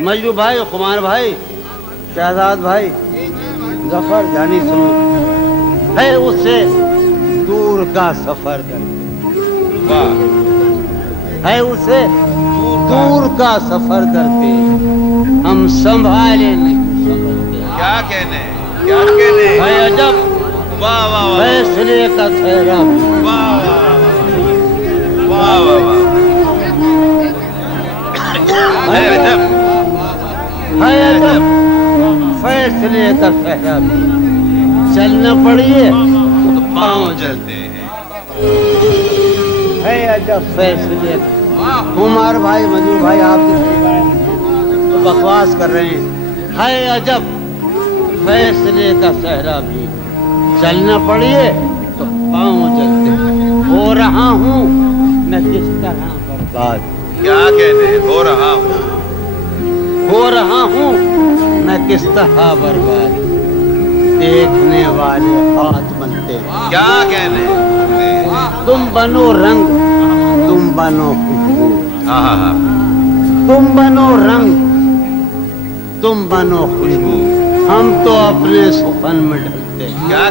مجدو بھائی، خمار بھائی، شہزاد بھائی، ظفر جانی سنو، ہے اس سے دور کا سفر کرتے، ہے اسے دور کا سفر کرتے، ہم سنبھالے نہیں سمجھتے۔ کیا کہنے، کیا کہنے، ہے عجب واہ واہ واہ فیصلے کا ٹھہرا، واہ واہ واہ واہ، ہے عجب، ہے عجب فیصلے کا ٹھہرا، چلنا پڑیے تو پاؤں جلتے ہیں۔ ہے عجب فیصلے کا، عمر بھائی، مجنون بھائی، آپ تو بکواس کر رہے ہیں۔ ہے عجب فیصلے کا صحرا بھی، چلنا پڑیے تو پاؤں جلتے، ہو رہا ہوں میں کس طرح برباد، کیا کہنے، ہو رہا ہوں، ہو رہا ہوں میں کس طرح برباد، دیکھنے والے ہاتھ بنتے، کیا کہنے، تم بنو رنگ، تم بنو خوشبو، ہاں ہاں ہاں، تم بنو رنگ، تم بنو خوشبو، ہم تو اپنے سخن میں ڈھلتے ہیں۔ کیا